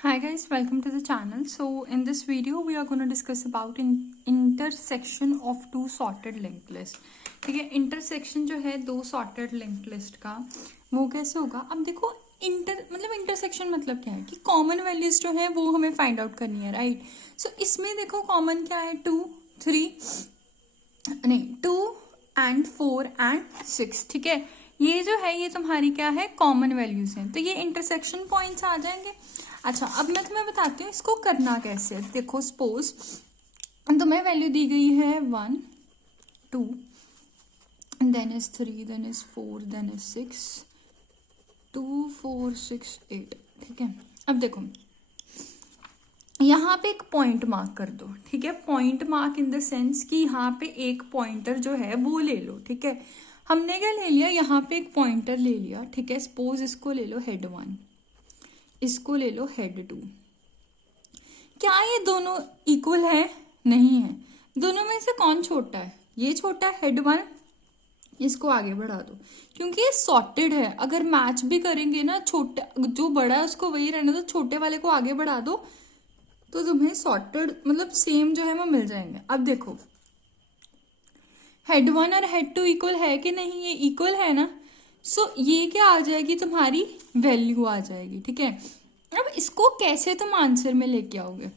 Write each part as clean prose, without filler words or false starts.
Hi guys, welcome to the channel. So in this video we are going to discuss about intersection of two sorted linked list. ठीक है, intersection जो है दो sorted linked list का वो कैसे होगा। अब देखो इंटरसेक्शन मतलब क्या है कि कॉमन वैल्यूज जो है वो हमें फाइंड आउट करनी है, राइट। सो इसमें देखो कॉमन क्या है, 2 एंड 4 एंड 6। ठीक है, ये जो है ये तुम्हारी क्या है, कॉमन वैल्यूज हैं, तो ये इंटरसेक्शन पॉइंट्स आ जाएंगे। अच्छा, अब मैं तुम्हें बताती हूँ इसको करना कैसे है। देखो सपोज तुम्हें वैल्यू दी गई है 1 2 then is 3 then is 4 then is 6 2 4 6 8। ठीक है, अब देखो यहाँ पे एक पॉइंट मार्क कर दो। ठीक है, point mark in the sense कि यहाँ पे एक पॉइंटर जो है वो ले लो। ठीक है, हमने क्या ले लिया, यहाँ पे एक पॉइंटर ले लिया। ठीक है, सपोज इसको ले लो हेड 1, इसको ले लो हेड 2। क्या ये दोनों इक्वल है? नहीं है। दोनों में से कौन छोटा है? ये छोटा है, हेड 1। इसको आगे बढ़ा दो क्योंकि ये सॉर्टेड है। अगर मैच भी करेंगे ना, छोटा जो बड़ा है उसको वही रहने दो, छोटे वाले को आगे बढ़ा दो तो तुम्हें सॉर्टेड मतलब सेम जो है वो मिल जाएंगे। अब देखो हेड 1 और हेड 2 इक्वल है कि नहीं? ये इक्वल है ना। सो ये क्या आ जाएगी, तुम्हारी वैल्यू आ जाएगी। ठीक है, अब इसको कैसे तुम आंसर में लेके आओगे?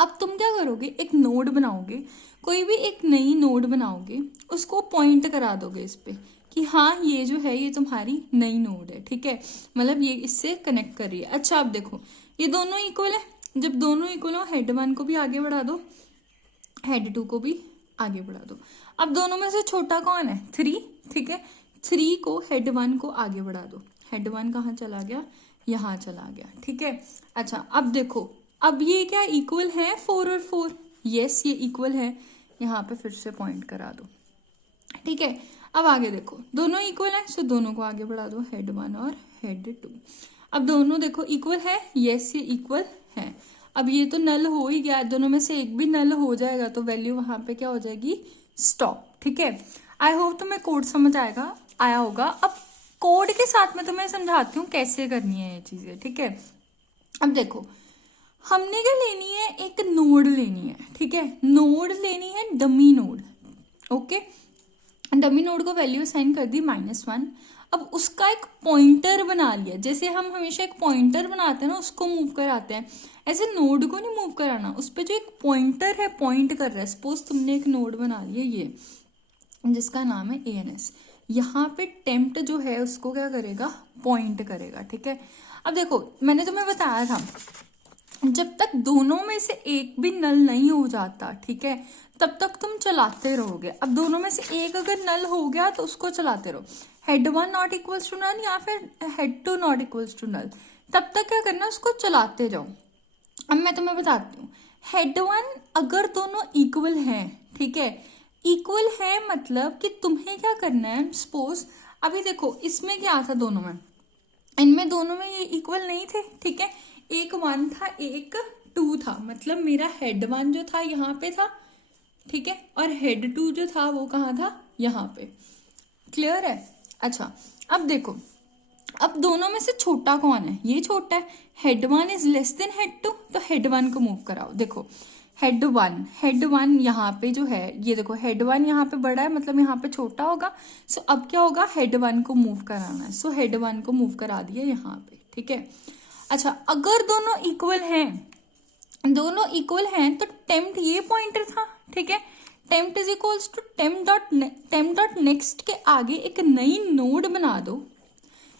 अब तुम क्या करोगे, एक नोड बनाओगे, कोई भी एक नई नोड बनाओगे, उसको पॉइंट करा दोगे इस पे कि हाँ ये जो है ये तुम्हारी नई नोड है। ठीक है, मतलब ये इससे कनेक्ट कर रही है। अच्छा, अब देखो ये दोनों इक्वल है। जब दोनों इक्वल हो, हेड 1 को भी आगे बढ़ा दो, हेड 2 को भी आगे बढ़ा दो। अब दोनों में से छोटा कौन है? 3। ठीक है, 3 को हेड 1 को आगे बढ़ा दो। हेड 1 कहाँ चला गया? यहाँ चला गया। ठीक है, अच्छा अब देखो, अब ये क्या इक्वल है 4 और 4? यस, ये इक्वल है। यहाँ पे फिर से पॉइंट करा दो। ठीक है, अब आगे देखो दोनों इक्वल है, सो दोनों को आगे बढ़ा दो, हेड 1 और हेड 2। अब दोनों देखो इक्वल है, यस ये इक्वल है। अब ये तो नल हो ही गया, दोनों में से एक भी नल हो जाएगा तो वैल्यू वहां पे क्या हो जाएगी, स्टॉप। ठीक है, आई होप तुम्हें कोड समझ आया होगा। अब कोड के साथ में तुम्हें समझाती हूँ कैसे करनी है ये चीजें। ठीक है, अब देखो हमने क्या लेनी है, एक नोड लेनी है। ठीक है, नोड लेनी है, dummy node. Okay, dummy node को वैल्यू असाइन कर दी -1। अब उसका एक पॉइंटर बना लिया, जैसे हम हमेशा एक पॉइंटर बनाते हैं ना, उसको मूव कराते हैं, ऐसे नोड को नहीं मूव कराना। उस पर जो एक पॉइंटर है पॉइंट कर रहा है। सपोज तुमने एक नोड बना लिया ये, जिसका नाम है ANS। यहाँ पे टेम्प्ट जो है उसको क्या करेगा, पॉइंट करेगा। ठीक है, अब देखो मैंने तुम्हें बताया था जब तक दोनों में से एक भी नल नहीं हो जाता, ठीक है, तब तक तुम चलाते रहोगे। अब दोनों में से एक अगर नल हो गया तो उसको चलाते रहो। Head 1 not equals to null या फिर head 2 not equals to null, तब तक क्या करना, उसको चलाते जाओ। अब मैं तुम्हें बताती हूँ, हेड 1 अगर दोनों इक्वल हैं, ठीक है, इक्वल है मतलब कि तुम्हें क्या करना है। सपोज अभी देखो इसमें क्या था, दोनों में, इनमें दोनों में ये इक्वल नहीं थे। ठीक है, एक 1 था एक 2 था, मतलब मेरा हेड 1 जो था यहाँ पे था, ठीक है, और हेड 2 जो था वो कहाँ था, यहाँ पे। क्लियर है? अच्छा, अब देखो अब दोनों में से छोटा कौन है? ये छोटा है। Head 1 is less than head 2, तो हेड 1 को मूव कराओ। देखो हेड 1 यहाँ पे जो है, ये देखो हेड 1 यहाँ पे बड़ा है, मतलब यहाँ पे छोटा होगा। सो अब क्या होगा, हेड 1 को मूव कराना है। सो हेड 1 को मूव करा दिया यहाँ पे। ठीक है, अच्छा अगर दोनों इक्वल हैं तो टेम्प्ट ये पॉइंटर था। ठीक है, temp is equals to temp dot next के आगे एक नई नोड बना दो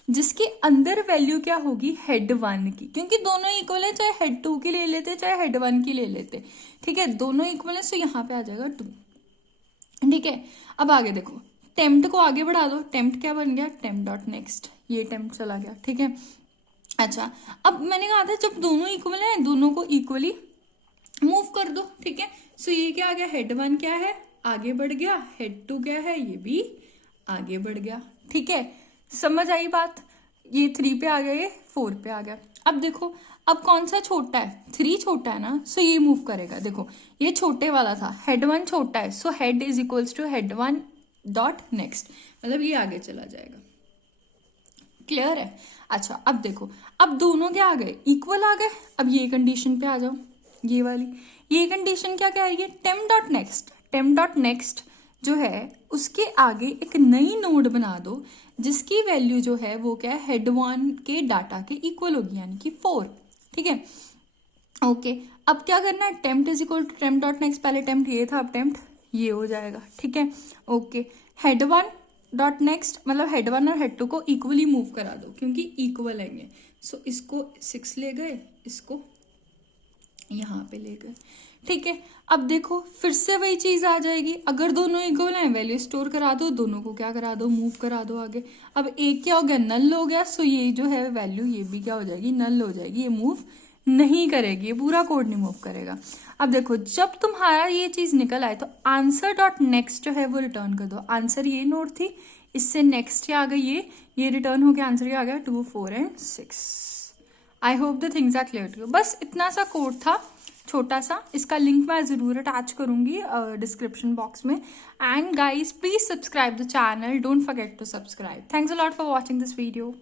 जिसके अंदर वैल्यू क्या होगी, हेड 1 की, क्योंकि दोनों इक्वल है, चाहे हेड 2 की ले लेते चाहे हेड 1 की ले लेते। ठीक है, दोनों इक्वल है, सो यहाँ पे आ जाएगा 2। ठीक है, अब आगे देखो, टेम्प्ट को आगे बढ़ा दो, टेम्प्ट क्या बन गया, टेम्प डॉट नेक्स्ट, ये टेम्प्ट चला गया। ठीक है, अच्छा अब मैंने कहा था जब दोनों इक्वल है दोनों को इक्वली मूव कर दो। ठीक है, सो ये क्या आ गया, हेड 1 क्या है, आगे बढ़ गया, हेड 2 क्या है, ये भी आगे बढ़ गया। ठीक है, समझ आई बात? ये 3 पे आ गया, ये 4 पे आ गया। अब देखो अब कौन सा छोटा है, 3 छोटा है ना, सो ये मूव करेगा। देखो ये छोटे वाला था, हेड 1 छोटा है, so head is equals to head 1 dot next, मतलब ये आगे चला जाएगा। क्लियर है? अच्छा अब देखो, अब दोनों क्या आ गए, इक्वल आ गए। अब ये कंडीशन पे आ जाओ, ये वाली, ये कंडीशन क्या कह रही है, temp dot next, temp dot next जो है उसके आगे एक नई नोड बना दो जिसकी वैल्यू जो है वो क्या है, हेड 1 के डाटा के इक्वल होगी, यानी कि 4। ठीक है, ओके। अब क्या करना है, temp is equal to temp dot next, पहले टेम्प्ट ये था, अब टेम्प्ट ये हो जाएगा। ठीक है, ओके। हेड 1 डॉट नेक्स्ट मतलब हेड 1 और हेड 2 को इक्वली मूव करा दो क्योंकि इक्वल है। सो इसको 6 ले गए, इसको यहाँ पे ले गए। ठीक है, अब देखो फिर से वही चीज आ जाएगी, अगर दोनों इक्वल हैं वैल्यू स्टोर करा दो, दोनों को क्या करा दो, मूव करा दो आगे। अब एक क्या हो गया, नल हो गया। सो ये जो है वैल्यू ये भी क्या हो जाएगी, नल हो जाएगी, ये मूव नहीं करेगी, ये पूरा कोड नहीं मूव करेगा। अब देखो जब तुम्हारा ये चीज निकल आए तो आंसर डॉट नेक्स्ट जो है वो रिटर्न कर दो। आंसर ये नोड थी, इससे नेक्स्ट क्या आ गई, ये रिटर्न हो गया, आंसर क्या आ गया 2, 4 and 6। I hope the things are clear to you. बस इतना सा कोड था छोटा सा, इसका लिंक मैं जरूर अटैच करूंगी डिस्क्रिप्शन बॉक्स में। And guys please subscribe the channel, don't forget to subscribe. Thanks a lot for watching this video.